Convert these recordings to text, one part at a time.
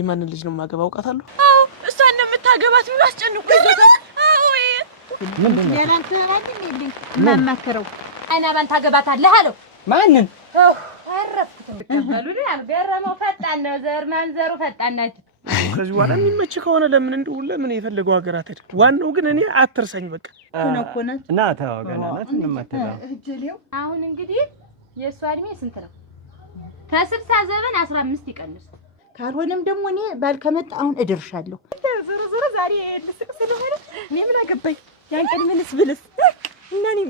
የማን ልጅ ነው ማገባው? አውቃታለሁ። አዎ እሷን ነው የምታገባት ብሎ አስጨንቁ ይዞታል። አዎ ምንድነው ያላንተ አይደል ማማከረው አይና ባንተ አገባታለህ አለው። ማንን አረፍኩት ተቀበሉ ያልገረመው ፈጣን ነው። ዘር ማንዘሩ ፈጣን ናቸው። ከዚህ በኋላ የሚመች ከሆነ ለምን እንደው ለምን የፈለገው ሀገር አትሄድ። ዋናው ግን እኔ አትርሰኝ በቃ ኮነኮነት እና ታወቀና ናት እንማተላ እጀሌው አሁን እንግዲህ የሷ እድሜ ስንት ነው? ከ60 ዘመን 15 ይቀንስ። ካልሆነም ደግሞ እኔ ባልከመጣ አሁን እደርሻለሁ። ዞሮ ዛሬ ልስቅ ስለሆነ እኔ ምን አገባኝ? ያን ቀን ምንስ ብልስ እና እኔ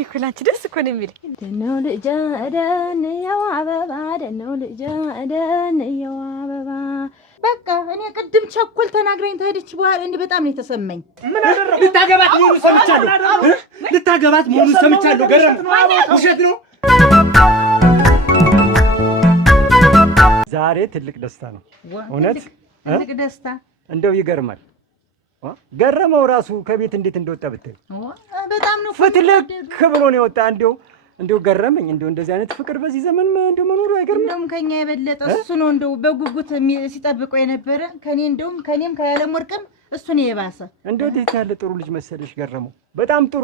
እኮ ላንቺ ደስ እኮ ነው የሚል ደነው ልጅ ደነው አበባ ደነው ልጅ ደነው አበባ በቃ እኔ ቅድም ቸኩል ተናግረኝ ተሄደች በኋላ እንዴ በጣም ነው የተሰማኝ። ምን አደረኩ? ልታገባት ሙሉ ሰምቻለሁ። ልታገባት ሙሉ ሰምቻለሁ። ገረም ውሸት ነው። ዛሬ ትልቅ ደስታ ነው። እውነት ትልቅ ደስታ እንደው ይገርማል። ገረመው ራሱ ከቤት እንዴት እንደወጣ ብታይ በጣም ነው ፍትልክ ብሎ ነው የወጣ። እንደው ገረመኝ። እንደዚህ አይነት ፍቅር በዚህ ዘመን እንደው መኖሩ አይገርም። እንደውም ከኛ የበለጠ እሱ ነው እንደው በጉጉት ሲጠብቀው የነበረ ከኔም ከያለም ወርቅም እሱ ነው የባሰ። እንደው እንዴት ያለ ጥሩ ልጅ መሰለሽ ገረመው። በጣም ጥሩ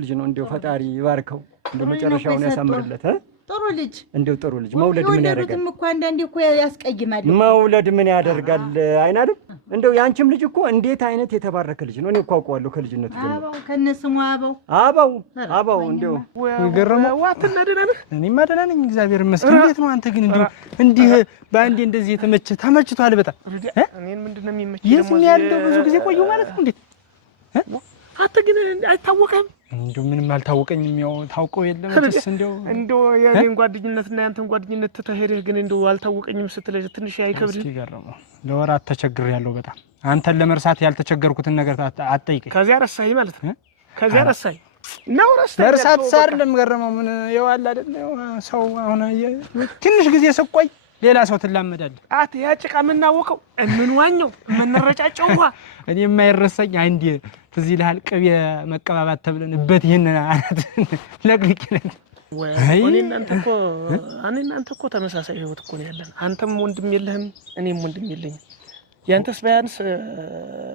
ልጅ ነው። እንደው ፈጣሪ ይባርከው። እንደው መጨረሻውን ያሳምርለት። ጥሩ ልጅ መውለድ ምን ያደርጋል? እኮ አንዳንዴ እኮ ያስቀይማል። መውለድ ምን ያደርጋል? አይናልም። እንደው ያንቺም ልጅ እኮ እንዴት አይነት የተባረከ ልጅ ነው። እኔ እኮ አውቀዋለሁ ከልጅነቱ ጀምሮ። አባው ከነስሙ አባው እንደው ይገርመው። ዋትና ደህና ነህ? እኔማ ደህና ነኝ እግዚአብሔር ይመስገን። እንዴት ነው አንተ ግን እንደው እንዲህ በአንዴ እንደዚህ ተመችቷል በጣም? እኔን ምንድነው የሚመች? የትም ያለው ብዙ ጊዜ ቆየሁ ማለት ነው። እንዴት አንተ ግን አይታወቅም? እንደው ምንም አልታወቀኝም። ያው ታውቀው የለም እስ እንደው የኔን ጓደኝነትና ያንተን ጓደኝነት ተሄደህ ግን እንደው አልታወቀኝም ስትለኝ ትንሽ አይከብድም? ይገርመው። ለወራት ተቸግሬያለሁ በጣም። አንተን ለመርሳት ያልተቸገርኩትን ነገር አትጠይቀኝ። ከዚያ ረሳኸኝ ማለት ነው? ከዚያ ረሳኸኝ ነው? መርሳት አይደለም ገረመው። ምን ይዋል አይደል ሰው አሁን ትንሽ ጊዜ ስቆይ ሌላ ሰው ትላመዳለህ። ያ ጭቃ የምናወቀው የምንዋኘው የምንረጫጨው ውሃ እኔ የማይረሳኝ አንዴ ትዝ ይልሃል? ቅቤ መቀባባት ተብለንበት ይሄን አናት ለቅልቅለት እኔ እናንተ እኮ ተመሳሳይ ህይወት እኮ ነው ያለን። አንተም ወንድም የለህም፣ እኔም ወንድም የለኝም። ያንተስ ቢያንስ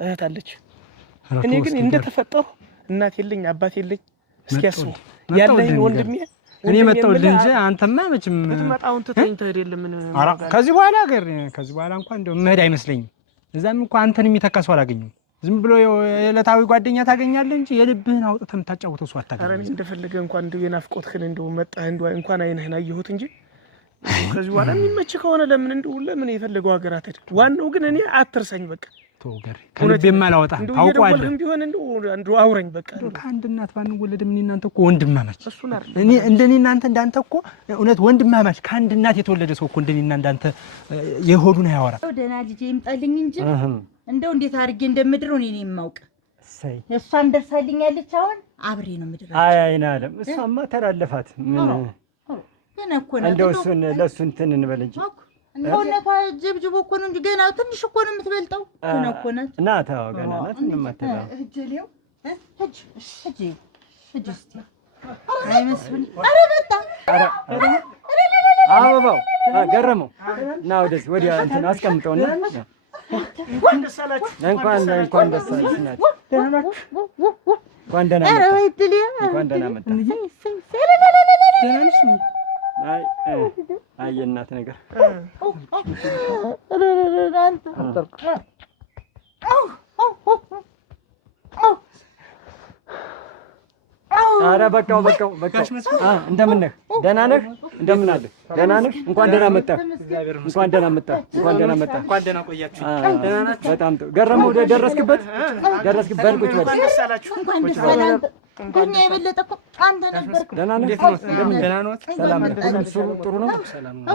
እህት አለች። እኔ ግን እንደተፈጠሩ እናት የለኝ አባት የለኝ። እስኪ አስቡ ያለኝ ወንድሜ እኔ መጣሁልህ እንጂ አንተማ መቼም ብትመጣውን ትተኝ ትሄድ የለም። ምን ከዚህ በኋላ እንኳን እንደው መሄድ አይመስለኝም። እዛም እንኳን አንተን የሚተካሰው አላገኘሁም። ዝም ብሎ የዕለታዊ ጓደኛ ታገኛለህ እንጂ የልብህን አውጥተህ የምታጫውተው ሰው አታገኝም። ኧረ እኔ እንደፈለገ እንኳን እንደው የናፍቆትህን እንደው መጣህ እንደው እንኳን አይንህን አየሁት እንጂ ከዚህ በኋላ የሚመች ከሆነ ለምን የፈለገው ሀገር አትሄድ። ዋናው ግን እኔ አትርሰኝ በቃ። ተወገሪ ከልቤም አላወጣም። ታውቀዋለህ እንደው አውረኝ በቃ። ከአንድ እናት ባንወለድም እኔ እናንተ እኮ ወንድማማች። እኔ እንደኔ እናንተ እንዳንተ እኮ እውነት ወንድማማች ከአንድ እናት የተወለደ ሰው እኮ እንደኔና እንዳንተ የሆዱን አያወራ። ደህና ልጄ ይምጣልኝ እንጂ እንደው እንዴት አድርጌ እንደምድረው እኔ የማውቅ። እሷም ደርሳልኛለች። አሁን አብሬ ነው ምድር። አይናለም እሷማ ተላለፋት። ምን እንደው እሱን ለእሱ እንትን እንበል እንጂ እንደውነቷ ጅብጅቦ እኮ ነው እንጂ ገና ትንሽ እኮ ነው የምትበልጠው። ኮነኮነት እና ታው ገና ናት እንማተላ እጀሌው እጂ እስቲ አይመስልም? ኧረ በጣ አበባው ገረመው እና ወደዚህ ወዲያ እንትን አስቀምጠውና እንኳን ደስ አላችሁ። እንኳን ደስ አላችሁ ናት። እንኳን ደህና መጣ። ኧረ ወይትሊ እንኳን ደህና መጣ። አይ የእናት ነገር ኧረ በቃው። እንደምን ነህ? ደህና ነህ? እንደምን አለህ? ደህና ነህ? እንኳን ደህና መጣህ። እንኳን ደህና ቆያችሁ። ደህና ናችሁ? በጣም ጥሩ። ገረመው ደረስክበት? በልቁጭ በል። ከእኛ የበለጠ እኮ አንተ ነበርክ። ደህና ነህ? እንደምን ደህና ነዎት? ሰላም ነው? ጥሩ ነው?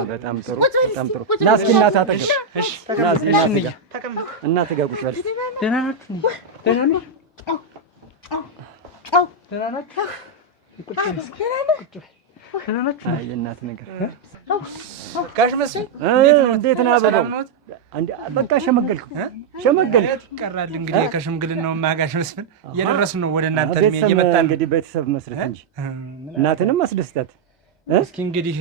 በጣም ጥሩ። ና እስኪ እናትህ አጠገብ። እናትህ ጋር ቁጭ በል። ደህና ናችሁ? ደህና ነህ? ደህና ናችሁ? አይ የእናት ነገር ጋሽ መስል እንዴት ነህ? አበባው በቃ ሸመገልኩ ቀራል። እንግዲህ ከሽምግልናውማ ጋሽ መስል እየደረስን ነው ወደ እናንተ እየመጣን እንግዲህ ቤተሰብ መስረት እንጂ እናትንም አስደስታት። እስኪ እንግዲህ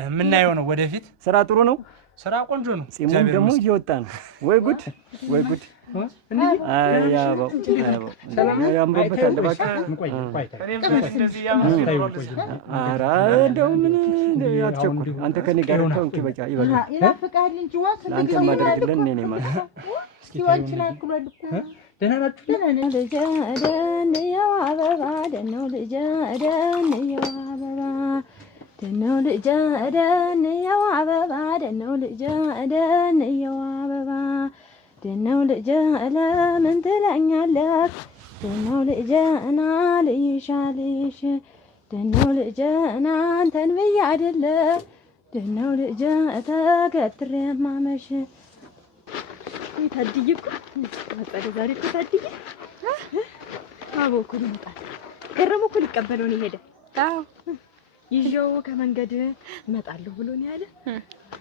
የምናየው ነው ወደፊት። ስራ ጥሩ ነው? ስራ ቆንጆ ነው። ጺሙም ደግሞ እየወጣ ነው። ወይ ጉድ ወይ ጉድ! አያባው ያምሮበታል። በቃ ኧረ እንደው ምን አትቸኩል አንተ ከእኔ ጋር ከሆንክ በቃ ይበቃል። ይናፍቃል እንጂ ለአንተ የማደርግልህ እኔ ነኝ ማለት ነው። እስኪ ዋንቺን አክሏል እኮ ደህና ናችሁ? ልጄ ደህናው አበባ ደህናው ልጄ ደህናው አበባ ደህናው ልጄ ደህናው አበባ ደህናው ልጄ ደህናው አበባ ደህናው ልጄ ለምን ትለኛለህ? ደህናው ልጄ እና ልይሻልሽ ደህናው ልጄ አንተን ብዬ አይደለ ደህናው ልጄ ተገትሬ ማመሽ ታድዬ እኮ መጣለ ዛሬ እኮ ታድዬ አቦ እኮ ይመጣል። ገረሙ እኮ ሊቀበለው ነው የሄደ። አዎ ይዤው ከመንገድ እመጣለሁ ብሎ ነው ያለ።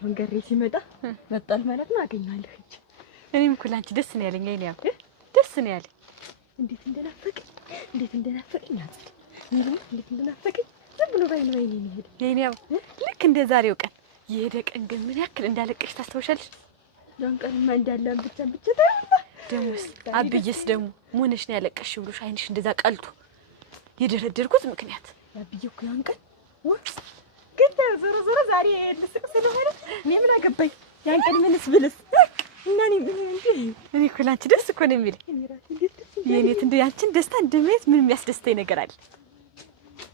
መንገድ ሲመጣ መጣል ማለት ነው አገኛለሁ እንጂ እኔም እኮ ላንቺ ደስ ነው ያለኝ። አይኔ ያው ደስ ነው ያለኝ። እንዴት እንደናፈቀኝ አጥል እንዴት እንደናፈቀኝ ዝም ብሎ ባይኔ ነው የሄደ። አይኔ ያው ልክ እንደ ዛሬው ቀን የሄደ ቀን ግን ምን ያክል እንዳለቀሽ ታስታውሻለሽ? ያን ቀንማ እንዳለን ብቻ ደሞስ አብዬስ ደግሞ ሞነሽ ነው ያለቀሽ ብሎሽ አይንሽ እንደዛ ቀልቶ የደረደርኩት ምክንያት አብዬ እኮ ያን ቀን ግን ዞሮ ዛሬ ልስቅ ስለሆነ እኔ ምን አገባኝ? ያን ቀን ምንስ ብልስ እና እኔ እኮ ላንቺ ደስ እኮ ነው የሚለኝ። የኔት እንደ ያንቺን ደስታ እንደማየት ምን የሚያስደስተኝ ነገር አለ?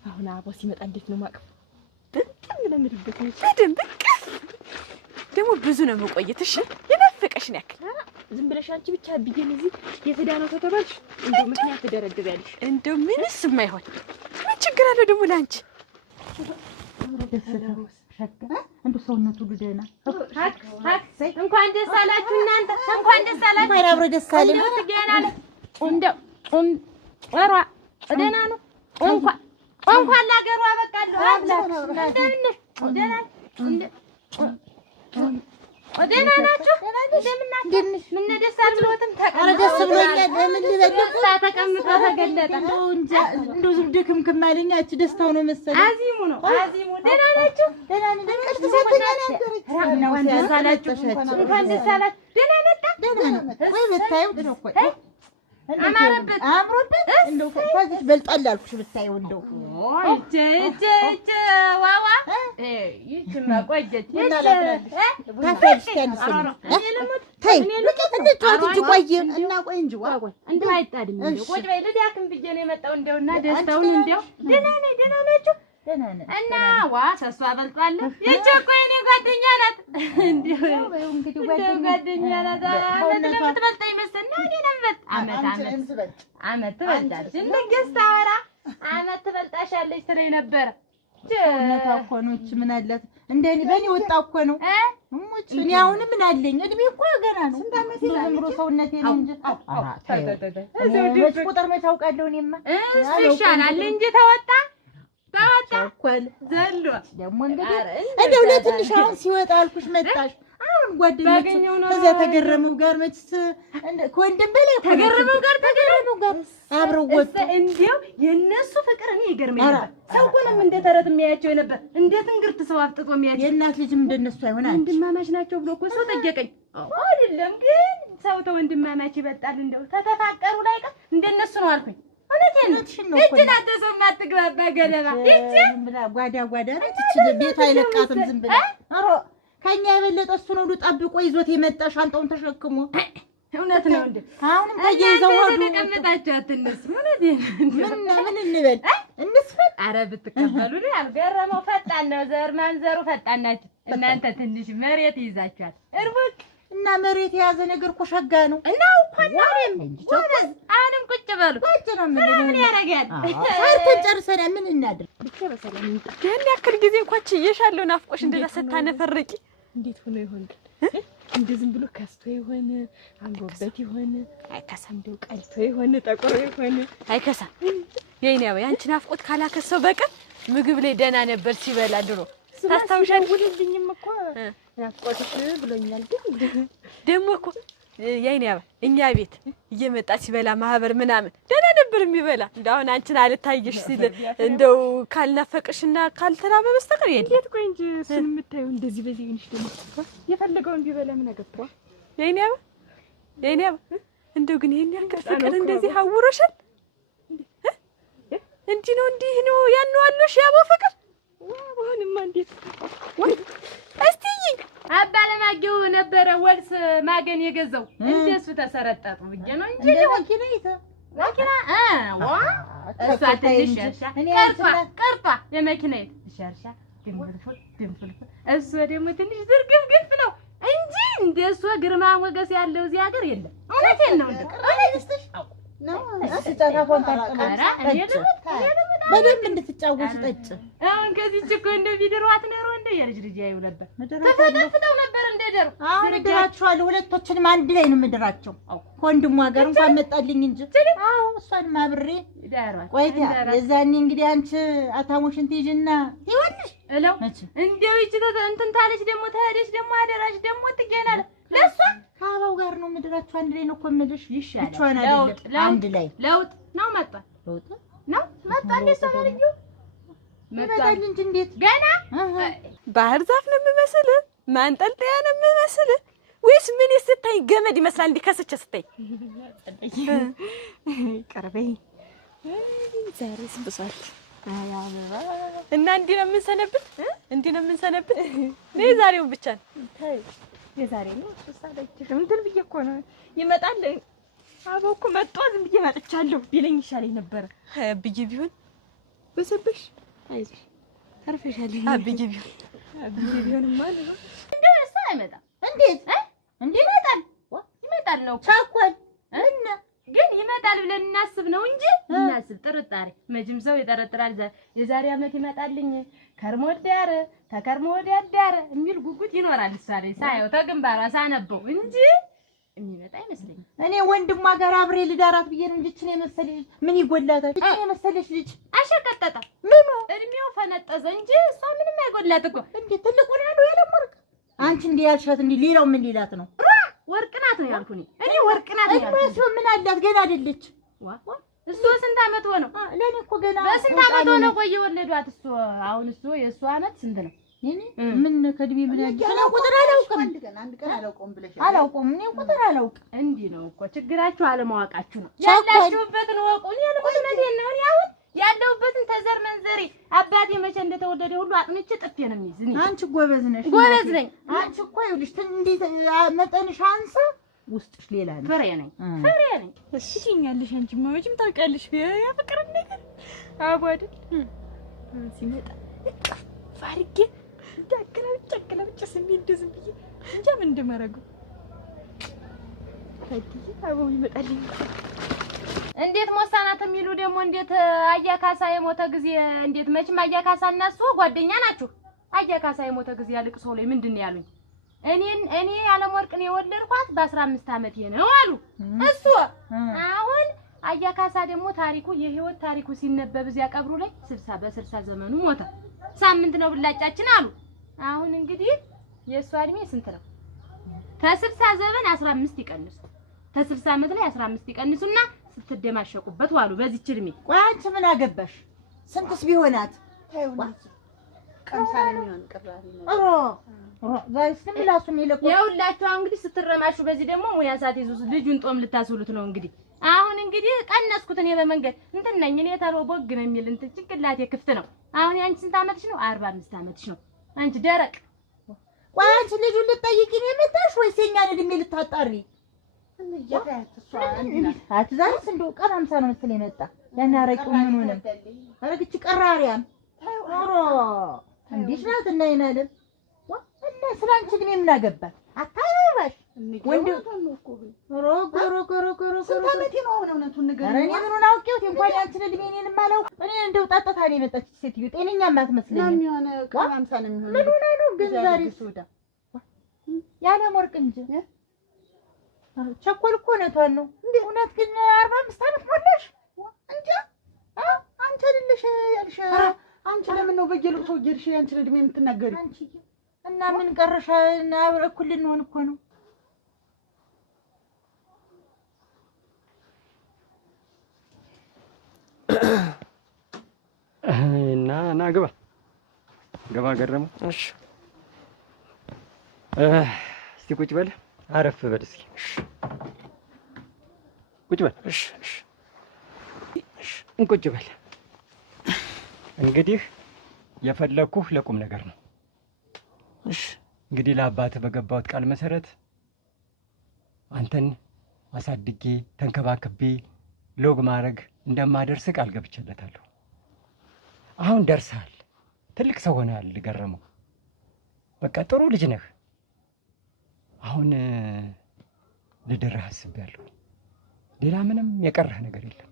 አሁን አቦ ሲመጣ እንዴት ነው ማቀፍ? በጣም ለምድበት ነው በደንብ ደግሞ ብዙ ነው መቆየት። እሺ የናፈቀሽን ያክል ዝም ብለሽ አንቺ ብቻ አብዬን እዚህ የተዳነው ተተባልሽ እንደው ምክንያት ትደረድሪያለሽ። እንደው ምንስ የማይሆን ምን ችግር አለው ደግሞ ላንቺ? እንደው ሰውነቱ ሁሉ ደህና እንኳን ደስ አላችሁ እናንተ፣ እንኳን ደስ አላችሁ። ማይ አብሮ ደስ አለኝ። እንደው ወራ ደህና ነው። እንኳን ላገሩ አበቃለሁ። ደህና ናችሁ? ምን ደስ አልብሎትም ደስ ብሎኛል። ምን ልበል ተቀምጦ ተገለጠ። እንደው ዝም ድክምክም አለኝ። ያቺ ደስታው ነው መሰለኝ። አዚሙ ነው አዚሙ። ደህና ናችሁ? ደህና ነኝ። እንኳን ደስ አላችሁ። እንኳን ደስ አላችሁ። ደህና መጣ። ወይ ብታዪው አማረበት አምሮበት እንደው ከዚህ በልጧል አልኩሽ። ብታዪው እንደው እጀ ዋዋ ይችማ ቆየች እንደው አይጣድም እንደው ቆጭ በይ ልዳክም ብዬሽ ነው የመጣው እንደውና ደስታውን እንደው ደህና ነኝ። ደህና ናችሁ? እና ዋ ሰሷ በልጧል። ይቺ እኮ የእኔ ጓደኛ ናት። እንደው ጓደኛ ናት። ለምትበልጠኝ መሰልና እኔ ነበር አመት ትበልጣለች። እንግስት አወራ አመት ትበልጣሻለች ስለኝ ነበረ። እውነቷ እኮ ነው። እች ምን አላት እንደኔ በእኔ ወጣ እኮ ነው። እኔ አሁን ምን አለኝ? እድሜ እኮ ገና ነው። ስንት አመት ነው? ዝም ብሎ ሰውነቴ ነው እንጂ ቁጥር መች አውቃለሁ። እኔማ እሱ ይሻላል እንጂ ተወጣ እኮል ዘሎ ደግሞ እንግዲህ እንደው ለትንሽ አሁን ሲወጣ አልኩሽ መጣሽ። አሁን ጓደኞች ከዛ ተገረመው ጋር መችስ ከወንድም በላይ ተገረመው ጋር አብረው ወጡ። እንዴው የነሱ ፍቅር እኔ ይገርመኛል። ሰው ሁሉም እንደ ተረት የሚያያቸው ነበር። እንዴት እንግርት ሰው አፍጥጦ የሚያያቸው የእናት ልጅም እንደነሱ አይሆናል። ወንድማማች ናቸው ብሎ እኮ ሰው ጠየቀኝ። አይደለም ግን ሰው ተወንድማማች ይበልጣል። እንደው ተተፋቀሩ ላይ ቀር እንደነሱ ነው አልኩኝ። እውነቴን ነው። እቺ ናት ሰው የማትግባባ ገለባ። እቺ ጓዳ ነች። እቺ ቤቷ አይለቃትም። ዝም ብላ አሮ ከኛ የበለጠ እሱ ነው ጠብቆ ይዞት የመጣ ሻንጣውን ተሸክሞ። እውነት ነው እንዴ? አሁንም ተያይዘው ወዱ ተቀምጣችሁ አትነሱ። እውነቴን ምን እንበል እንስፈት። ኧረ ብትቀበሉ ነው ያልገረመው። ፈጣን ነው ዘር ማንዘሩ ፈጣን ናችሁ እናንተ። ትንሽ መሬት ይዛችኋል እርቡቅ እና መሬት የያዘ ነገር እኮ ሸጋ ነው። እና እኮ አሁንም ቁጭ በሉ። ቁጭ ነው። ምን ያደርጋል? ሰርተን ጨርሰናል። ምን እናድርግ? ብቻ በሰላም እንጣ። ያን ያክል ጊዜ እንኳን ችዬሻለሁ። ናፍቆሽ እንደዛ ስታነፈርቂ እንዴት ሆኖ ይሆን ግን? እንደ ዝም ብሎ ከስቶ ይሆን አንጎበት ይሆን? አይከሳም። እንደው ቀልቶ ይሆን ጠቆሮ ይሆን? አይከሳም። የኔ ያው ያንቺ ናፍቆት ካላከሰው በቀር ምግብ ላይ ደህና ነበር ሲበላ ድሮ። ታስታውሻለሽ? ውልልኝም እኮ ናፍቆትሽ ብሎኛል። ግን ደግሞ እኮ የኔ አባ እኛ ቤት እየመጣ ሲበላ ማህበር ምናምን ደህና ነበር የሚበላ። እንደው አሁን አንቺን አልታየሽ ሲል እንደው ካልናፈቅሽና ካልተራበ በስተቀር የለም። እንዴት ቆይ እንጂ እሱን የምታየው እንደዚህ በዚህ ግንሽ ደግሞ የፈለገውን ቢበላ ምን አገባው? የኔ አባ እንደው ግን ይሄን ያክል ፍቅር እንደዚህ አውሮሻል? እንዲህ ነው ያነው አለሽ ያቦ ፍቅር አሁንማ እንዴት ወይ እስቲ አባ ለማጌው ነበረ ወልስ ማገን የገዛው እንደሱ ተሰረጠጡ ብዬ ነው እንጂ መኪና እሷ ትንሽ ቀርቷ የመኪና ሸርሻ ድንፍልፍል እሱ ደግሞ ትንሽ ዝርግፍግፍ ነው እንጂ እንደሱ ግርማ ሞገስ ያለው እዚህ ሀገር የለም። እውነቴን ነው ነው ሲጣጣፎን ታቀራ በደንብ እንድትጫወት ጠጭ አሁን ከዚህ እኮ እንደው ቢድሯት ነው እንደ የልጅ ልጅ ያዩ ነበር ተፈተፍተው ነበር እንደደሩ አሁን እድራቸዋለሁ። ሁለቶችንም አንድ ላይ ነው የምድራቸው ከወንድሟ ጋር እንኳን መጣልኝ እንጂ አዎ እሷንም አብሬ ቆይታ የዛኔ እንግዲህ አንቺ አታሙሽን ትይዥና ይወልሽ እለው እንደው ይቺ እንትን ታለች ደግሞ ተሄደች ደግሞ አደራሽ ደግሞ ትገናለ ለሷ ካባው ጋር ነው ምድራቸው አንድ ላይ ነው እኮ የምልሽ ይሻላል። ብቻዋን አይደለም አንድ ላይ ለውጥ ነው መጣ ለውጥ ነው መጣ እንደሰማልዩ መጣል እንጂ እንዴት ገና ባህር ዛፍ ነው የምመስል ማንጠልጠያ ነው የምመስል ወይስ ምን ስታይ ገመድ ይመስላል እንዲከሰች ስታይ ቀርበይ ዛሬስ ብሷል እና እንዲህ ነው የምንሰነብት ነው ዛሬው ብቻ ነው የዛሬ ነው ተሳለች እንትን ብዬ እኮ ነው ይመጣል አበው እኮ መጣ ዝም ብዬ መጥቻለሁ ቢለኝ ይሻለኝ ነበር አብዬ ቢሆን በሰብሽ አይዞሽ አርፈሻል አብዬ ቢሆን ማለት ነው እንደዛ አይመጣም እንዴት ይመጣል ነው ቻኮል እና ግን ይመጣል ብለን እናስብ ነው እንጂ እናስብ ጥርጣሬ መጅም ሰው ይጠረጥራል። የዛሬ አመት ይመጣልኝ ከርሞ ዳር ተከርሞ ዳር የሚል ጉጉት ይኖራል። እሷ ሳይው ተግንባሯ ሳነበው እንጂ የሚመጣ አይመስለኝም። እኔ ወንድሟ ጋር አብሬ ልዳራት ብዬ ነው እንጂ እቺ ነው መሰለሽ ምን ይጎላታል? እቺ ነው መሰለሽ ልጅ አሸቀጠጠ ምኑ እድሜው ፈነጠዘ እንጂ እሷ ምንም አይጎላት እኮ እንዴ ትልቁ ነው ያለመርክ አንቺ እንዴ ያልሻት እንዴ ሌላው ምን ሊላት ነው? ወርቅ ናት ነው ያልኩኝ እኔ ወርቅ ናት ነው ያልኩኝ። እሱ ምን አላት ገና አይደለች። እሱ ስንት አመት ሆነው? ለኔ እኮ ገና በስንት አመት ሆነው ቆየ ወለዷት? እሱ አሁን የእሱ አመት ስንት ነው? ምን ከድሜ ምን ያለ ቁጥር አላውቅም። አንድ ቀን አላውቅም ብለሽ አላውቅም። እኔ ቁጥር አላውቅም። እንዲህ ነው እኮ ችግራችሁ አለማወቃችሁ ነው። ያላችሁበትን ወቁ። እኔ እውነቴን ነው። እኔ አሁን ያለሁበትን ተዘር መንዘሬ አባቴ መቼ እንደተወለደ ሁሉ አጥንቼ ጥፌ ነው የሚይዝ። አንቺ ጎበዝ ነሽ። ጎበዝ ነኝ። አንቺ እኮ ይኸውልሽ እንዴት መጠንሽ አንሳ ውስጥሽ ሌላ ነው። ፍሬ ነኝ። እሺ ትኛለሽ አንቺ መቼም ታውቂያለሽ የፍቅር ነገር አባድ ሲመጣ ፋርጌ ዳክለብጨ ስሚ እንደዚህ ብዬ እንጃ ምን እንደማረገው ታዲያ አባው ይመጣልኝ። እንዴት ሞሳናት የሚሉ ደግሞ እንዴት አያካሳ የሞተ ጊዜ እንዴት መቼም አያካሳ እና እሱ ጓደኛ ናችሁ። አያካሳ የሞተ ጊዜ ያልቅሶ ላይ ምንድን ነው ያሉኝ? እኔ ያለምወርቅን የወለድኳት በ15 አመቴ ነው አሉ እሱ። አሁን አያካሳ ደግሞ ታሪኩ የህይወት ታሪኩ ሲነበብ እዚያ ቀብሩ ላይ 60 ዘመኑ ሞተ። ሳምንት ነው ብላጫችን አሉ። አሁን እንግዲህ የእሱ እድሜ ስንት ነው? ከ60 ዘመን 15 ይቀንሱ። ከ60 አመት ላይ 15 ይቀንሱና ስትደማሸቁበት ዋሉ በዚህች እድሜ። ቆይ አንቺ ምን አገባሽ? ስንትስ ቢሆናት ቀምሳን የሚሆን ቅራሪ ነው። ዛሬስ ምላሱን ይለቁ ያውላችሁ። እንግዲህ ስትረማሹ በዚህ ደግሞ ሙያ ሳትይዙ ልጁን ጦም ልታስውሉት ነው እንግዲህ። አሁን እንግዲህ ቀነስኩት እኔ በመንገድ እንትን ነኝ እኔ ታሎ ቦግ ነው የሚል እንትን ጭንቅላቴ ክፍት ነው። አሁን ያንቺ ስንት አመትሽ ነው? 45 አመትሽ ነው አንቺ ደረቅ። ቆይ አንቺ ልጁን ልትጠይቂ ነው የመጣሽ ወይስ የኛን እድሜ ልታጣሪ? ዛሬስ እንደው ቀን 50 ነው መሰለኝ የመጣ ያን አረቂው ምን ሆነ? አረግች ቀራሪያም ኦሮ እንዴት ናት? እና ይናለም እና ስላንቺ ግን ምን አገባሽ? አታባሽ ወንድ ሮሮ ስንት ነው አሁን እውነቱን ነገር? ኧረ እኔ ምኑን አውቄው እንኳን ያንቺን እድሜ እኔን የማላውቅ እኔ እንደው ጣጣታ ነው የመጣች ሴትዮ ጤነኛም አትመስለኝም። ነው የሚሆነ ቀን 50 ነው የሚሆነ። ምን ሆነ ነው ግን ዛሬ ሱዳ ያለም ወርቅ እንጂ ቸኮል እኮ እውነቷን ነው። እውነት ግን 45 አመት ሞላሽ እንጂ አንቺ አይደለሽ ያልሽ? አንቺ ለምን ነው በየለቅሶ ጀርሽ አንቺን እድሜ የምትናገሪ? አንቺ እና ምን ቀረሻ? እና እኩል ልንሆን እኮ ነው። ና ግባ ገባ ገረመው። እሺ እስቲ ቁጭ በል አረፍ በል እስኪ። ቁጭ በል። እሺ ቁጭ በል። እንግዲህ የፈለኩህ ለቁም ነገር ነው። እሺ እንግዲህ ለአባትህ በገባሁት ቃል መሰረት አንተን አሳድጌ ተንከባክቤ ሎግ ማድረግ እንደማደርስ ቃል ገብቼለታለሁ። አሁን ደርሰሃል። ትልቅ ሰው ሆነሃል ገረመው። በቃ ጥሩ ልጅ ነህ። አሁን ልድርህ አስቤያለሁ። ሌላ ምንም የቀረህ ነገር የለም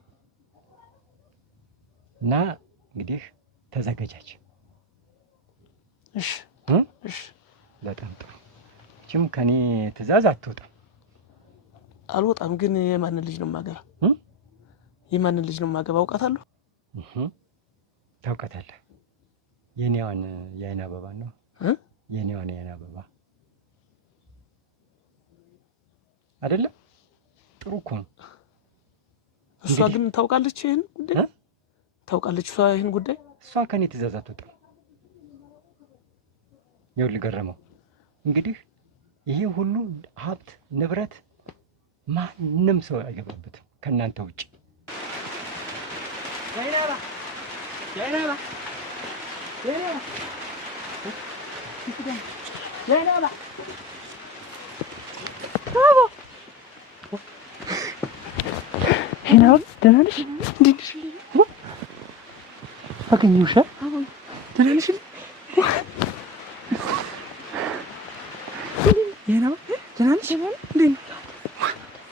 እና እንግዲህ ተዘጋጃች። እሺ በጣም ጥሩ። እቺም ከኔ ትእዛዝ አትወጣም። አልወጣም። ግን የማንን ልጅ ነው የማገባ? የማንን ልጅ ነው የማገባ? አውቃታለሁ። ታውቃታለህ? የኔዋን የአይን አበባ ነው። የኔዋን የአይን አበባ አይደለም? ጥሩ እኮ ነው። እሷ ግን ታውቃለች ይሄን ጉዳይ? ታውቃለች እሷ ይሄን ጉዳይ? እሷ ከኔ ትእዛዝ አትወጣም። ይኸውልህ ገረመው፣ እንግዲህ ይሄ ሁሉ ሀብት ንብረት ማንም ሰው አይገባበትም ከእናንተ ውጭ። ያይናባ ደህና ነሽ? እንዴት ነሽ? አገኘሁሽ። ደህና ነሽ? ያይናባ ደህና ነሽ?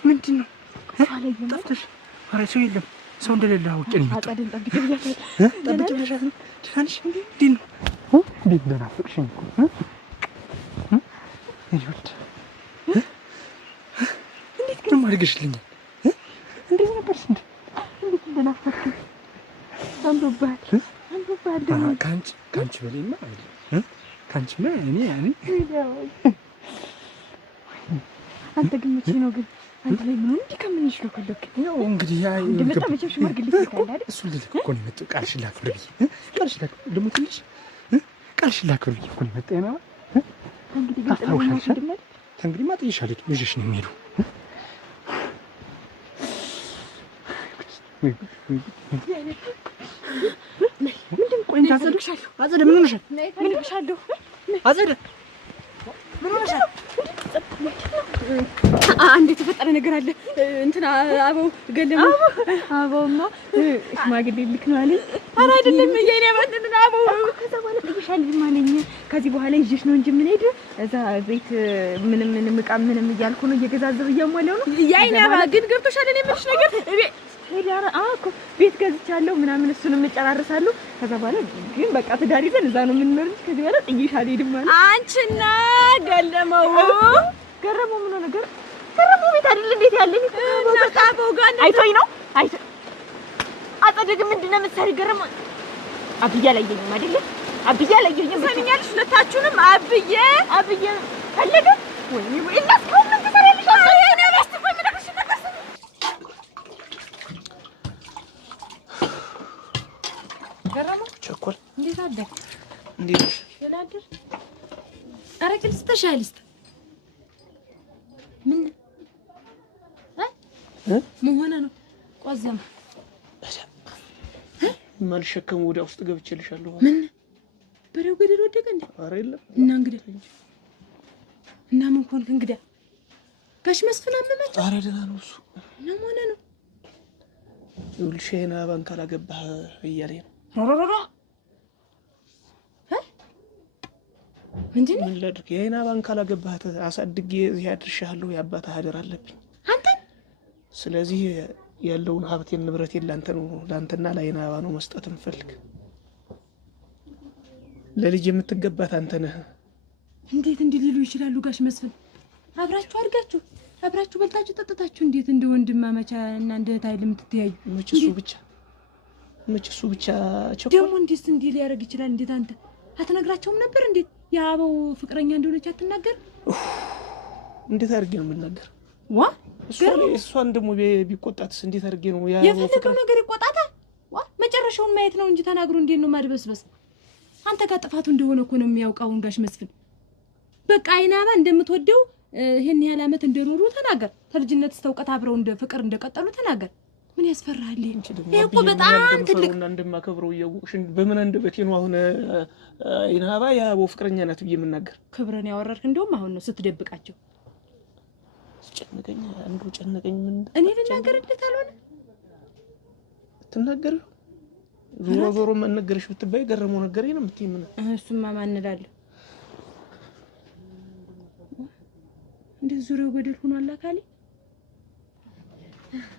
ምንድን ነው ጠፍተሽ? ኧረ ሰው የለም። ሰው እንደሌለ አውቄ ነው የመጣሁት። ጠብቂ ብለሻት ነው? ደህና ነሽ? እንዴት ነው? እንዴት እንደናፈቅሽኝ እኮ ይኸውልህ። እንዴት ግን አድርገሽልኛል? እንዴት ነበርሽ? እንዴት እንደናፈቅሽኝ አንብባል ደግሞ ከአንቺ በላይማ ከአንቺማ እኔ አንተ ግን መቼ ነው ግን አንተ ላይ ምን እንዴ ከምንሽ ነው ከለክ ያው እንግዲህ ያ እንደመጣ መቼም ሽማግሌ ይታያል አይደል? እሱ ልልክ እኮ ነው የመጣው። ቃልሽን ላክብር ብዬ ቃልሽን ላክብር ደግሞ ትንሽ ቃልሽን ላክብር ብዬ እኮ ነው የመጣው። ያማ እንግዲህ ግን ታውሻለሽ። እንግዲህ ማጥይሻለሁ ይዤሽ ነው የሚሄዱ። ምንድን ቆይ እንዳዘልክሻለሁ። አጸደ ምን ሆነሻል? ምን ሆነሻለሁ? አጸደ ምን ሆነሻል? አንድ የተፈጠረ ነገር አለ። እንትና አበው ገለመው። አበውማ ሽማግሌ ልክ ነው አለኝ። ኧረ አይደለም የኔ ባንድና አበው ከዛ በኋላ ጥይሻለሁ ማለኝ። ከዚህ በኋላ ይዤሽ ነው እንጂ ምን ሄድ እዛ ቤት ምንም ዕቃ ምንም እያልኩ ነው እየገዛዘብ እያሟለው ነው። ያይና ግን ገብቶሻል። እኔ የምልሽ ነገር ሄዳራ እኮ ቤት ገዝቻለሁ ምናምን እሱንም እጨራርሳለሁ። ከዛ በኋላ ግን በቃ ትዳር ይዘን እዛ ነው የምንኖር። ከዚህ በኋላ ጥይሻለሁ ሄድም ማለት አንቺና ገለመው ገረመው ምን ነገር ገረመው ቤት አይደል እንዴት ያለኝ ታባው ጋር አይቶኝ ነው አይቶ አጸደግ ምንድነው መሰሪ ገረመው አብዬ አላየኝም አይደል አብዬ አላየኝም ሰሚኛልሽ ሁለታችሁንም አብዬ ፈለገ ወይ እናስከው ምን ትሰሪያለሽ እኔ አላስተፈ ምን አክሽ ነገር ገረመው ቸኮል እንዴት አደር እንዴት ነሽ? ይላድር አረክልስ ተሻልስ ምን ሆነ ነው ቆዘም ማልሸከም ወዲያ ውስጥ ገብቼልሻለሁ። ምን በሬው ገደል ወደቀ እንዴ? ኧረ የለም እና እንግዲህ እና ምን ኮንክ እንግዲህ ጋሽ መስፍን አመመች? ኧረ ደህና ነው እሱ። እና ሆነ ነው ይኸውልሽ የአይን አበባን ካላገባህ እያለኝ ነው። ምንድን ነው? ምን ላድርግ? የአይን አበባን ካላገባህ አሳድጌ እዚህ አድርሻለሁ። የአባትህ አደራ አለብኝ አንተ። ስለዚህ ያለውን ሀብቴን ንብረቴን ላንተና ለአይን አበባ ነው መስጠት እንፈልግ። ለልጅ የምትገባት አንተ ነህ። እንዴት እንዲህ ሊሉ ይችላሉ ጋሽ መስፍን? አብራችሁ አድጋችሁ አብራችሁ በልታችሁ ጠጥታችሁ እንዴት እንደ ወንድማማች እና እንደ እህት አይደል የምትተያዩ? መች እሱ ብቻ ቸኮል ደግሞ እንዴት እንዲህ ሊያደርግ ይችላል? እንዴት አንተ አትነግራቸውም ነበር? እንዴት የአበው ፍቅረኛ እንደሆነች አትናገር? እንዴት አድርጌ ነው የምናገር? ዋ እሷን ደግሞ ቢቆጣትስ እንዴት አድርጌ ነው የፈለገው ነገር ይቆጣታል? ዋ መጨረሻውን ማየት ነው እንጂ ተናግሮ እንዴት ነው ማድበስበስ? አንተ ጋር ጥፋቱ እንደሆነ እኮ ነው የሚያውቀው ጋሽ መስፍን። በቃ አይናባ እንደምትወደው ይሄን ያህል ዓመት እንደኖሩ ተናገር። ተልጅነት እስከ አብረው እንደ ፍቅር እንደቀጠሉ ተናገር። ምን ያስፈራል? ይሄ እኮ በጣም ትልቅ እንደማከብረው እያወቅሽ በምን አንደበቴ ነው አሁን አይናባ ያው ፍቅረኛ ናት ብዬ የምናገር? ክብረን ያወረርክ እንደውም አሁን ነው ስትደብቃቸው። ጨነቀኝ ምን እኔ ልናገርልህ አልሆነ ትናገር ዞሮ ማንነገርሽ ብትባይ ገረመው ነገርኝ ነው የምትይ ምን እሱማ ማን እላለሁ እንደ ዙሪያው ገደል ሆኗል አካሊ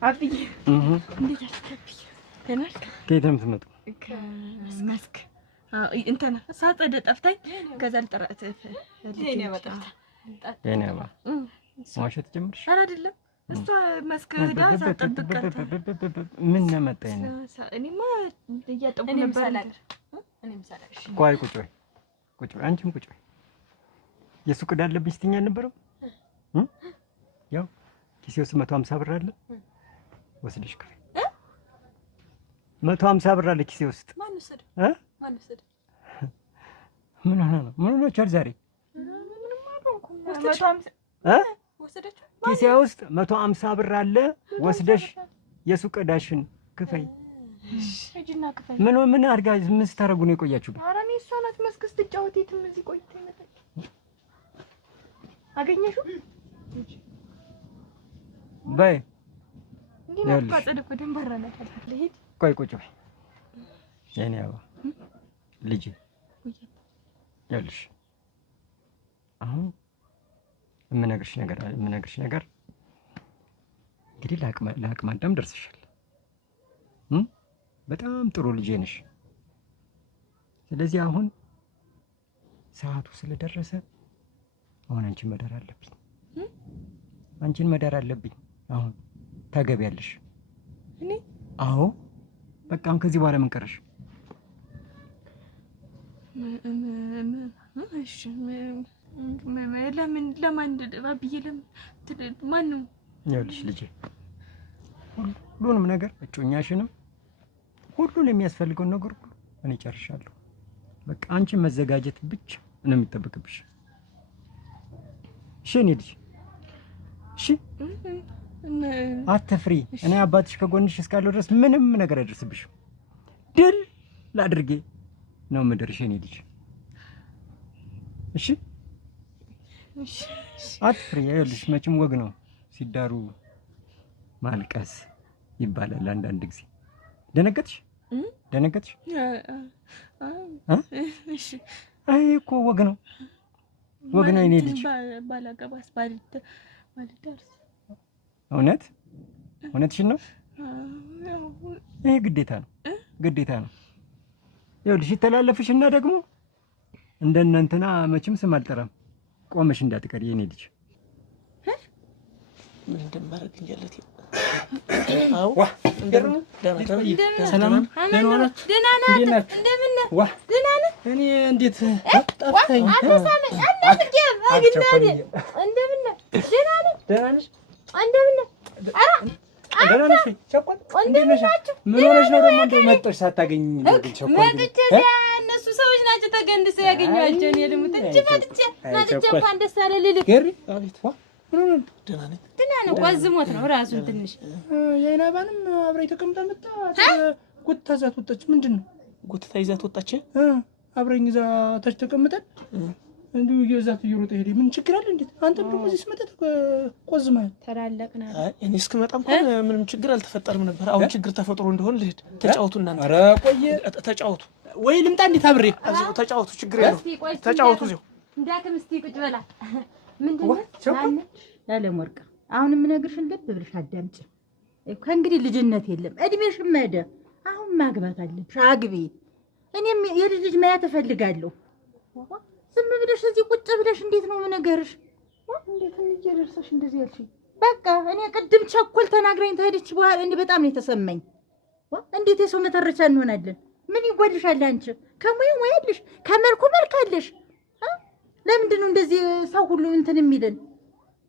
አብይ እንዴት አስከብኝ ተናልክ ከየትም ትመጡ መስክ እንተና ሳጸደ ጠፍታኝ ከዛ ልጠራት ለኔ በጣም የኔ አባ ማሸት ጀምርሽ አይደለም እሷ መስክ ሄዳ ሳጠብቀት ምን ነመጣኝ ነው እኔማ እያጠቡ ነበር እኔም ሳላሽ ቆይ ቁጭ በይ አንቺም ቁጭ በይ የሱቅ ዕዳ አለብኝ ስትይኝ አልነበረም ያው ኪሴ ውስጥ 150 ብር አለ ወስደሽ ክፈይ 150 ብር አለ ኪሴ ውስጥ ማን ወሰደ ምን ሆነ ነው ምን ሆነቻል ዛሬ ምንም አልሆንኩም 150 ወሰደች ኪሴ ውስጥ 150 ብር አለ ወስደሽ የሱቅ ዕዳሽን ክፈይ እጅና ክፈይ ምን አድርጋ ምን ስታረጉ ነው የቆያችሁ? ኧረ እኔ እሷ ናት መስክስ ትጫወት የትም እዚህ ቆይታ ይመጣች አገኘሽው በይ እንዴ ነው ታጸደፈ ደንባራ ናት ለሄድ ቆይ ቁጭ በይ የኔ አባ ልጅ ያልሽ አሁን የምነግርሽ ነገር እንግዲህ ለአቅመ አዳም ደርሰሻል። በጣም ጥሩ ልጅ ነሽ። ስለዚህ አሁን ሰዓቱ ስለደረሰ አሁን አንቺን መዳር አለብኝ። አሁን ታገቢያለሽ። እኔ አዎ በቃ አሁን ከዚህ በኋላ ምን ቀረሽ? እሺ ለማን ባብዬ ማን ነው? ይኸውልሽ ልጄ ሁሉንም ነገር እጮኛሽንም ሁሉን የሚያስፈልገውን ነገር ሁሉ እኔ ጨርሻለሁ። በቃ አንቺ መዘጋጀት ብቻ ነው የሚጠበቅብሽ። እሺ እኔ ልጅ እሺ አትፍሪ። እኔ አባትሽ ከጎንሽ እስካለሁ ድረስ ምንም ነገር አይደርስብሽም። ድል ላድርጌ ነው የምደርሽ እኔ ልጅ እሺ አትፍሪ። ይኸውልሽ መቼም ወግ ነው ሲዳሩ ማልቀስ ይባላል አንዳንድ ጊዜ። ደነገጥሽ? እሺ አይ እኮ ወግ ነው እኔ ልጅ ባላገባስ ባልደርስ እውነትሽን ነው። ይሄ ግዴታ ነው። ይኸውልሽ ይተላለፍሽና ደግሞ እንደነንትና መቼም ስም አልጠራም ቆመሽ እንዳትቀሪ የኔ ልጅ። ምን እንደማረግ እንጀለት አው ሰላም እንደምን እኔ እንዴት ጠፋኝ? ምን ሆነሽ ነው ደግሞ እንደው መጥተሽ ሳታገኝ እነሱ ሰዎች ናቸው ተገንድሰው ያገኘዋቸው። እኔ ደግሞ ትጭ እንኳን ደስ አለ ልልህ ገሪ አቤት ደህና ነው። ቆዝሞት ነው ራሱን ትንሽ የአይናባንም አብረኝ ተቀምጣ መጣ ጎትታ ይዛት ወጣች። ምንድን ነው ጎትታ ይዛት ወጣች? አብረኝ እዛ ታች ተቀምጠን እንዲሁ ይዛት እየሮጠ ሄደ። ምን ችግር አለ? እንዴት አንተም ደግሞ እዚህ ስመጣ ቆዝመሃል። ተላለቅና እኔ እስክመጣ እንኳን ምንም ችግር አልተፈጠረም ነበር። አሁን ችግር ተፈጥሮ እንደሆነ ልሄድ። ተጫወቱ እናንተ። ኧረ ቆየ ተጫወቱ ወይ ልምጣ? እንዴት አብሬ ተጫወቱ። ችግር የለውም ተጫወቱ። እዚሁ እንዳትም እስቲ ቁጭ በላ። ምንድነው ያለም ወርቅ አሁን የምነግርሽን ልብ ብለሽ አዳምጪ። ከእንግዲህ ልጅነት የለም፣ እድሜሽም ሄደ። አሁን ማግባት አለብሽ፣ አግቢ። እኔም የልጅ ማየት እፈልጋለሁ። ዝም ብለሽ እዚህ ቁጭ ብለሽ እንዴት ነው የምነግርሽ? እንዴት እንጀርሰሽ እንደዚህ ያልሽ? በቃ እኔ ቅድም ቸኮል ተናግረኝ ተሄደች በኋላ እንዴ በጣም ነው የተሰማኝ። እንዴት የሰው መተረቻ እንሆናለን? ምን ይጎልሻል አንቺ? ከሙያ ሙያለሽ፣ ከመልኩ መልካለሽ። ለምንድን ነው እንደዚህ ሰው ሁሉ እንትን የሚልን?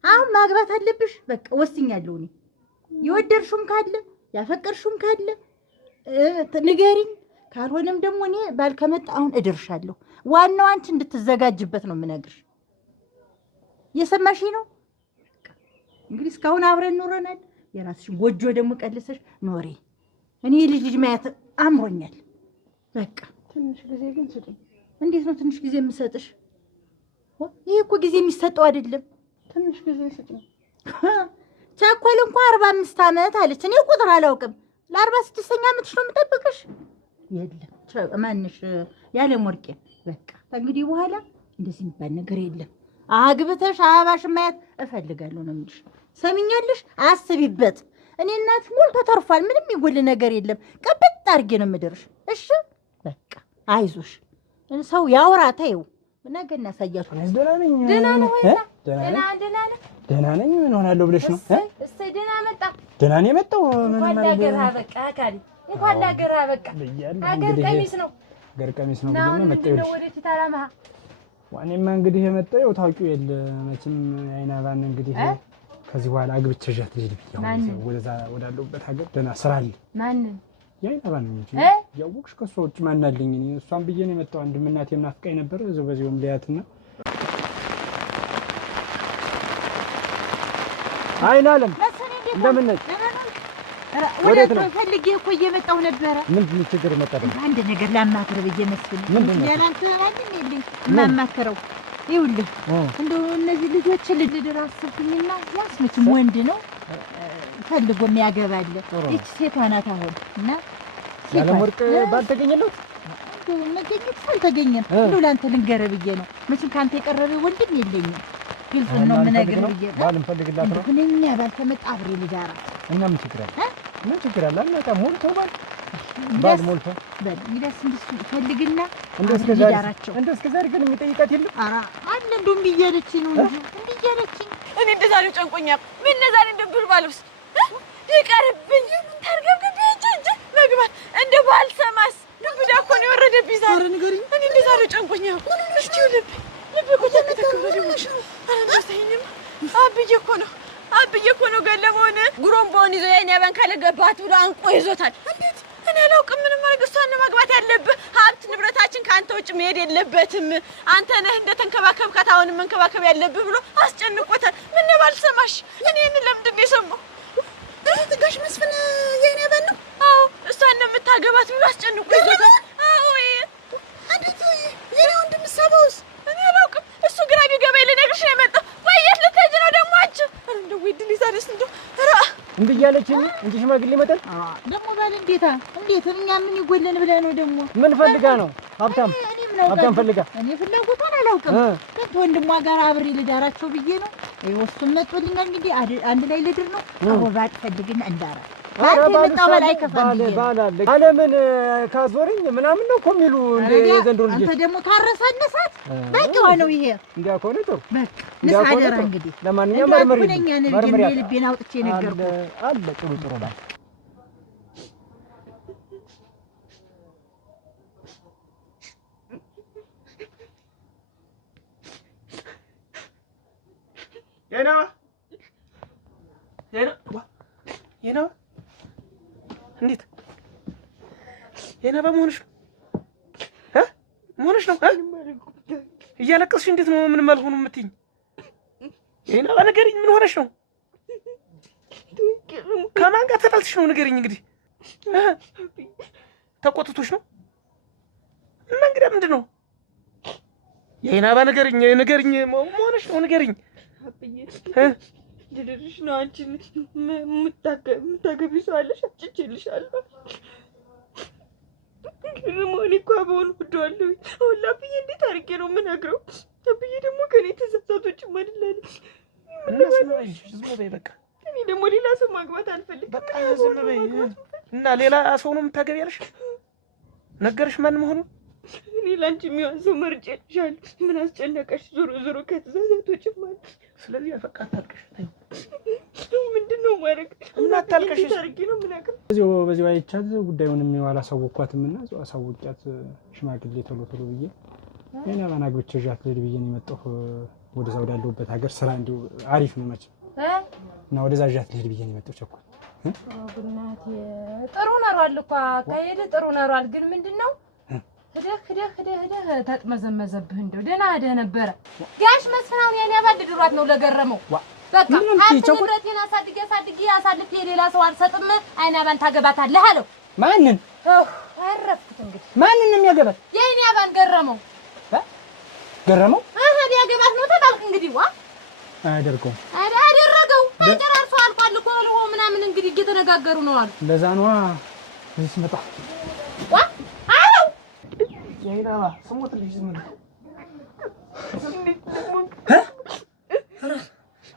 አሁን ማግባት አለብሽ። በቃ ወስኛለሁ። እኔ የወደድሽም ካለ ያፈቀርሽም ካለ ንገሪኝ። ካልሆነም ደግሞ እኔ ባል ከመጣ አሁን እድርሻለሁ። ዋናው አንቺ እንድትዘጋጅበት ነው የምነግርሽ። እየሰማሽኝ ነው? እንግዲህ እስካሁን አብረን ኖረናል። የራስሽን ጎጆ ደግሞ ቀልሰሽ ኖሪ። እኔ ልጅ ማየት አምሮኛል። በቃ ትንሽ ጊዜ ግን ስጪኝ። እንዴት ነው ትንሽ ጊዜ የምሰጥሽ? ይሄ እኮ ጊዜ የሚሰጠው አይደለም። ትንሽ ጊዜ ስጪኝ። ቻኮል እንኳን 45 ዓመት አለች። እኔ ቁጥር አላውቅም። ለ46ኛ ዓመትሽ ነው የምጠብቅሽ? የለም ማንሽ ያለ ሞርቄ። በቃ እንግዲህ በኋላ እንደዚህ የሚባል ነገር የለም። አግብተሽ አበባሽ ማየት እፈልጋለሁ ነው የምልሽ። ሰሚኛለሽ? አስቢበት። እኔ እናትሽ ሞልቶ ተርፏል። ምንም ይጎል ነገር የለም። ቀበጥ አድርጌ ነው የምድርሽ። እሺ በቃ አይዞሽ። ሰው ያውራ ተይው። ነገ እናሳያችሁ። ደህና ነኝ። ደህና ነው ወይ? ደህና ነኝ። ምን ሆናለሁ ብለሽ ነው? እሰይ ደህና መጣ። ደህና ነው የመጣው። ምን ማለት ነው? ሀገር አበቃ አካሊ እንኳን ሀገር አበቃ። ሀገር ቀሚስ ነው። ሀገር ቀሚስ ነው ብለና መጣው። ነው ወደ ቲታራማ ዋኔማ እንግዲህ የመጣው ያው ታውቂው የለ መቼም አይናባን እንግዲህ ከዚህ በኋላ አግብቼሻት ልጅ ብያው ወደዛ ወዳለሁበት ሀገር ደህና ስራ አለ። ማን የአይናባን እንጂ ያወቅሽ ከሷ ውጭ ማን አለኝ? እኔ እሷን ብዬ ነው የመጣው። አንድ እናቴ ናፍቃኝ ነበር። እዛው በዚያውም ሊያትና አይናለም እንደምን ነሽ? ወዴት ነው? ፈልጌ እኮ እየመጣሁ ነበረ። ምንድን ችግር መጣ? አንድ ነገር ላማክር ብዬ መስፍን ያላንተ ማንም የለኝ የማማክረው። ይኸውልህ እንደው እነዚህ ልጆች ልድር አስብኩኝና ያስመችም ወንድ ነው ፈልጎ የሚያገባለ። ይህች ሴቷ ናት አሁን እና ያለም ወርቅ ባልተገኘለት መገኘት አልተገኘም። እንደው ለአንተ ልንገርህ ብዬ ነው። መቼም ከአንተ የቀረበ ወንድም የለኝም። ግልጽ ነው የምነግርህ ብዬ ነው። ባልም ፈልግላት ነው ሁነኛ ባልተመጣ አብሬ ልዳራት እና ምን ችግር አለ? ምን ችግር አለ? አናጣ ሞልቶ ባል ሞልቶ ይላስ ፈልግና እንደስከዛሬ ግን የሚጠይቃት የለም። ኧረ አለ እንደው እምቢ እያለችኝ ነው እንጂ እምቢ እያለችኝ። እኔ እንደዛ ነው ጨንቆኛል። ምን ነዛሬ እንደብር ባልብስ ይቀርብኝ ተርገብግብ እጅ መግባት እንደ ባልሰማስ ልብዳ እኮ ነው የወረደብኝ ዛሬ። እኔ እንደዛ ነው ጨንቆኛል። እስቲ ልብ እኮ ተከተከበደሽ አራንተሰኝም አብዬ እኮ ነው ገለመውን ጉሮምቦን ይዞ የኔ ባንክ አለገባት ብሎ አንቆ ይዞታል። እንዴት እኔ አላውቅም። ምንም ማለት እሷን ማግባት ያለብህ ሀብት ንብረታችን ካንተ ውጭ መሄድ የለበትም። አንተ ነህ እንደተንከባከብካት አሁን መንከባከብ ያለብህ ብሎ አስጨንቆታል። ምን ባልሰማሽ እኔ ለምንድን ነው የሰማው? ጋሽ መስፍን የኔ ባን ነው። አዎ እሷን ነው የምታገባት ብሎ አስጨንቆ ይዞታል። አዎ እንዴት የኔ ወንድም ሰባውስ እኔ አላውቅም። እሱ ግራ ቢገባኝ ልነግርሽ ነው የመጣው። ወይስ ልትሄጂ ነው ደግሞ አንቺ? አረ እንደው ወይድሊ ዛሬስ እንደው ራ እንዴ ያለችኝ እንጂ ሽማግሌ መጣል ደግሞ ባል እንዴት እኛ ምን ይጎለን ብለህ ነው ደግሞ? ምን ፈልጋ ነው? ሀብታም ፈልጋ? እኔ ፍላጎቷን አላውቅም። ወንድሟ ጋር አብሬ ልዳራቸው ብዬ ነው። እሱም መጥቶልኛል። እንግዲህ አንድ ላይ ልድር ነው። አወባጭ ፈልግና እንዳራ አለምን ካዞረኝ ምናምን ነው እኮ የሚሉ የዘንድሮ ልጆች። አንተ ደግሞ ካረሳነሳት በቂዋ ነው ይሄ። እንዲያ ከሆነ ጥሩ በቃ አደራ እንግዲህ። ለማንኛውም መርመሪ ልቤን አውጥቼ ነገርኩህ አለ። ጥሩ ባል የነባ እንዴት የነባ መሆንሽ ነው? እያለቀስሽ እንዴት ነው? ምን መልኩ ነው የምትይኝ? የነባ ንገሪኝ፣ ምን ሆነሽ ነው? ከማን ጋር ተጣልተሽ ነው? ንገሪኝ። እንግዲህ ተቆጥቶሽ ነው? እና እንግዲህ ምንድን ነው የነባ? ንገሪኝ፣ መሆንሽ ነው? ንገሪኝ። ልድርሽ ነው። አንቺን የምታገቢ ሰው አለሽ? አጭቼልሻለሁ። ግን እኔ እኮ አበውን ወደዋለሁ። አሁን አብዬ እንዴት አድርጌ ነው የምነግረው? አብዬ ደግሞ ከእኔ ተሳሳቶች ማድላለ ዝም በይ በቃ። እኔ ደግሞ ሌላ ሰው ማግባት አልፈልግም። በቃ ዝም በይ። እና ሌላ ሰው ነው የምታገቢ ያለሽ? ነገርሽ ማን መሆኑ? እኔ ላንቺ የሚሆን ሰው መርጬልሻለሁ። ምን አስጨነቀሽ? ዞሮ ከተሳሳቶች ማለት። ስለዚህ በቃ አታልቅሽ። ምንድን ነው ማድረግ? ምን አታልቅሽ? ታርጊ ነው ምን አቅም በዚህ አይቻት ጉዳዩን አላሳወቅኳትም እና አሳውቂያት ሽማግሌ ቶሎ ብዬ እኔ አግብቼሻት ልሂድ ብዬ ነው የመጣሁ። ወደዛ ወዳለሁበት ሀገር ስራ እንዲሁ አሪፍ ነው መቼም እና ወደዛ ዣት ልሂድ ብዬ ነው የመጣሁ። ቸኮል እናቴ ጥሩ ነሯል እኮ አካሄድ ጥሩ ነሯል። ግን ምንድነው ሄደህ ተጥመዘመዘብህ። እንደው ደህና ሄደህ ነበረ። ጋሽ መስፍናውን የኔ አባል ድሯት ነው ለገረመው። በቃ ንብረቴን አሳድጌ አሳልፌ የሌላ ሰው አልሰጥም፣ አይን አባን ታገባታለህ አለው። ማንን? አረፍኩት እንግዲህ። ማንን ነው የሚያገባት? የኔ አባን ገረመው። ገረመው ሊያገባት ነው ተባልክ እንግዲህ። ዋ አያደርገውም። አደረገው። ተጨራርሶ አልቋል እኮ ልሆ ምናምን እንግዲህ እየተነጋገሩ ነው አሉ። ለዛ ነዋ እዚህ ስመጣ ዋ አው የይናባ ስሞት ልጅ ዝም ነው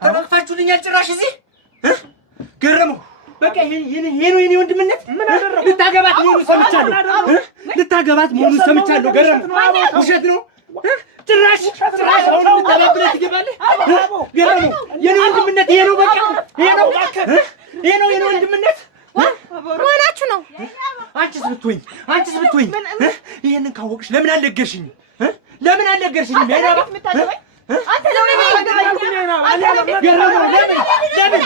ተባክፋችሁልኛል። ጭራሽ እዚህ ገረመው። በቃ ይሄ ነው ወንድምነት። ምን አደረኩ? ልታገባት መሆኑን ሰምቻለሁ። ልታገባት መሆኑን ሰምቻለሁ። ገረመው ውሸት ነው። ጭራሽ አሁን ልታባብለህ ትገባለህ። ገረመው የኔ ወንድምነት ይሄ ነው። በቃ ይሄ ነው የኔ ወንድምነት። ማናችሁ ነው? አንቺስ ብትወኝ ይሄንን ካወቅሽ ለምን አልነገርሽኝ? ለምን አልነገርሽኝ? ያይናባ አንተ ለምን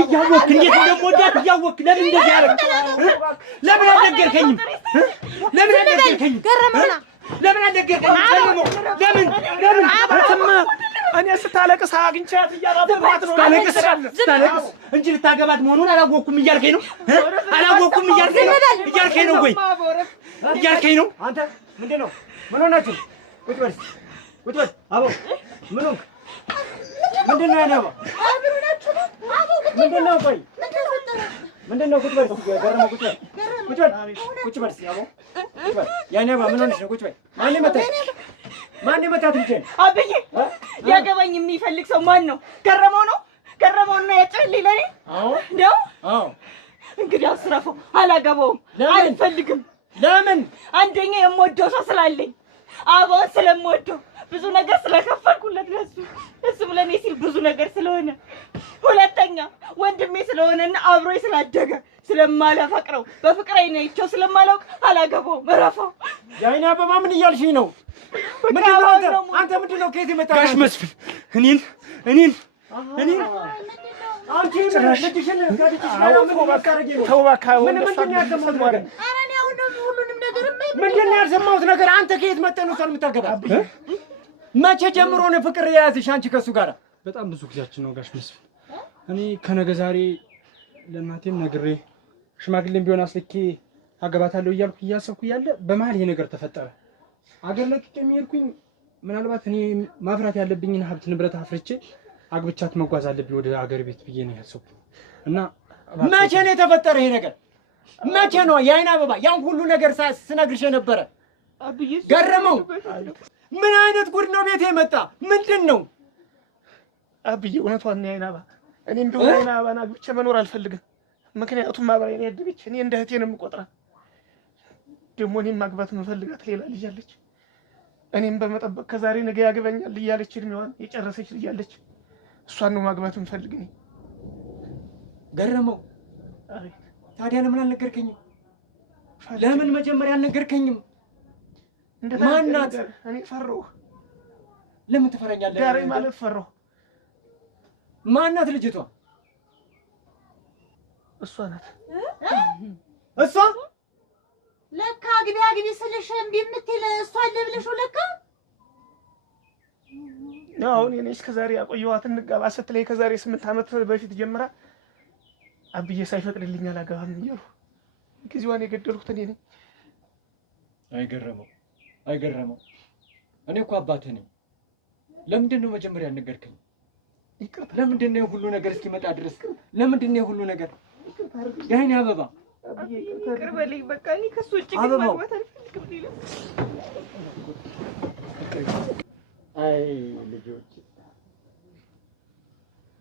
እያወቅህ እንዴት እንደምወዳት እያወቅህ ለምን እንደዚህ አደረግህ? ለምን አልነገርከኝም? ለምን አልነገርከኝም? ገረመውና ለምን አልነገርከኝም? ለምን አትማ እኔ ስታለቅስ አግኝቻት እያባበልኳት ነው። ስታለቅስ እንጂ ልታገባት መሆኑን አላወቅኩም እያልከኝ ነው? አላወቅኩም እያልከኝ ነው ወይ? እያልከኝ ነው? አንተ ምንድን ነው? ምን ሆናችሁ? ቁጭ በል አቦ። ምን ሆንክ? ምንድን ነው ያለው? ምንድን ነው? ቆይ ምንድን ነው? ቁጭ በል ገረመው። ቁጭ በል አቦ። ቁጭ በል ያኔባ። ምን ሆነሽ ነው? ቁጭ በል። ማን መታት? ልጄን አብዬ ያገባኝ የሚፈልግ ሰው ማን ነው? ገረመው ነው። ገረመውና ያጨልኝ ለኔ ነው። እንግዲህ አስራፈው አላገባውም፣ አልፈልግም። ለምን? አንደኛ የምወደው ሰው ስላለኝ፣ አባውን ስለምወደው፣ ብዙ ነገር ስለከፈልኩለት ለሱ እሱ ለኔ ሲል ብዙ ነገር ስለሆነ፣ ሁለተኛ ወንድሜ ስለሆነና አብሮኝ ስላደገ ስለማላፈቅረው በፍቅር አይነቸው ስለማላውቅ አላገባውም። እረፋው። የአይን አበባ ምን እያልሽኝ ነው? አንተ ምንድን ነው? ከየት የመጣህ? ጋሽ መስፍን እኔን አንቺ ልጅሽን ምንድን ነው ያልሰማሁት ነገር? አንተ ከየት መጠን ነው የምታገባት? መቼ ጀምሮ ነው ፍቅር የያዝሽ አንቺ ከሱ ጋር? በጣም ብዙ ጊዜያችን ነው ጋሽ መስፍን። እኔ ከነገ ዛሬ ለእናቴም ነግሬ ሽማግሌም ቢሆን አስልኬ አገባታለሁ እያልኩ እያሰብኩ እያለ በመሀል ይሄ ነገር ተፈጠረ። አገር ለቅቄ የሚሄድኩኝ ምናልባት እኔ ማፍራት ያለብኝን ሀብት ንብረት አፍርቼ አግብቻት መጓዝ አለብኝ ወደ አገር ቤት ብዬ ነው ያሰብኩት። እና መቼ ነው የተፈጠረ ይሄ ነገር? መቼ ነው የአይን አበባ ያን ሁሉ ነገር ስነግርሽ ነበረ? ገረመው ምን አይነት ጉድ ነው ቤቴ የመጣ? ምንድን ነው አብዬ? እውነቷን ነው የአይን አበባ። እኔም ቢሆን የአይን አበባን አግብቼ መኖር አልፈልግም። ምክንያቱም አብራኝ ነው ያደገች። እኔ እንደ እህቴ ነው የምቆጥራት። ደግሞ እኔም ማግባት የምፈልጋት ሌላ ልጅ አለች። እኔም በመጠበቅ ከዛሬ ነገ ያገባኛል እያለች እድሜዋን የጨረሰች ልጅ አለች። እሷን ነው ማግባት የምፈልግ እኔ። ገረመው ታዲያ ለምን አልነገርከኝም? ለምን መጀመሪያ አልነገርከኝም? ማናት? እኔ ፈራሁ። ለምን ትፈረኛለህ? ዳሬ ማለት ፈራሁ። ማናት ልጅቷ? እሷ ናት። እሷ ለካ አግቢ ስልሽ እምቢ የምትል እሷ ልብልሽ ለካ። አሁን እኔ እስከዛሬ ያቆየኋት እንጋባ ስትለኝ ከዛሬ 8 ዓመት በፊት ጀምራ አብዬ ሳይፈቅድልኝ አላገባም እያሉ ጊዜዋን የገደልኩት እኔ ነኝ። አይገረመው እኔ እኮ አባትህ ነኝ። ለምንድን ነው መጀመሪያ ያልነገርከኝ? ለምንድን ነው ሁሉ ነገር እስኪመጣ ድረስ? ለምንድን ነው ሁሉ ነገር? የአይን አበባ ይቅር በለኝ። በቃ እኔ ከሱ ውጭ ግን ማግባት አልፈልግም። ሌላ አይ ልጆች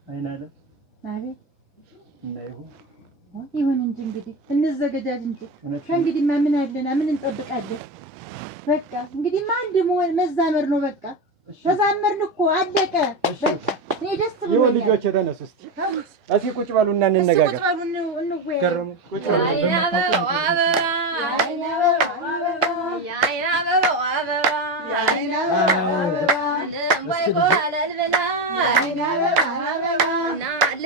አይን አለ አቤት እንዳይሆን ይሁን እንጂ እንግዲህ እንዘገጃጅ እንጂ ከእንግዲህ ምን አለና ምን እንጠብቃለን? በቃ እንግዲህ አንድ መዛመር ነው። በቃ ተዛመርን እኮ አለቀ። በቃ እኔ ደስ ብሎኛል። ይሁን ልጆች ተነሱ እስቲ እዚህ ቁጭ በሉና እንነጋገር። ቁጭ በሉ እንወያይ። ገረሙ ቁጭ በሉ። አይን አበባ አበባ አይን አበባ የአይን አበባ አበባ የአይን አበባ ወይ ቆለል ብላ አይን አበባ አበባ ናለ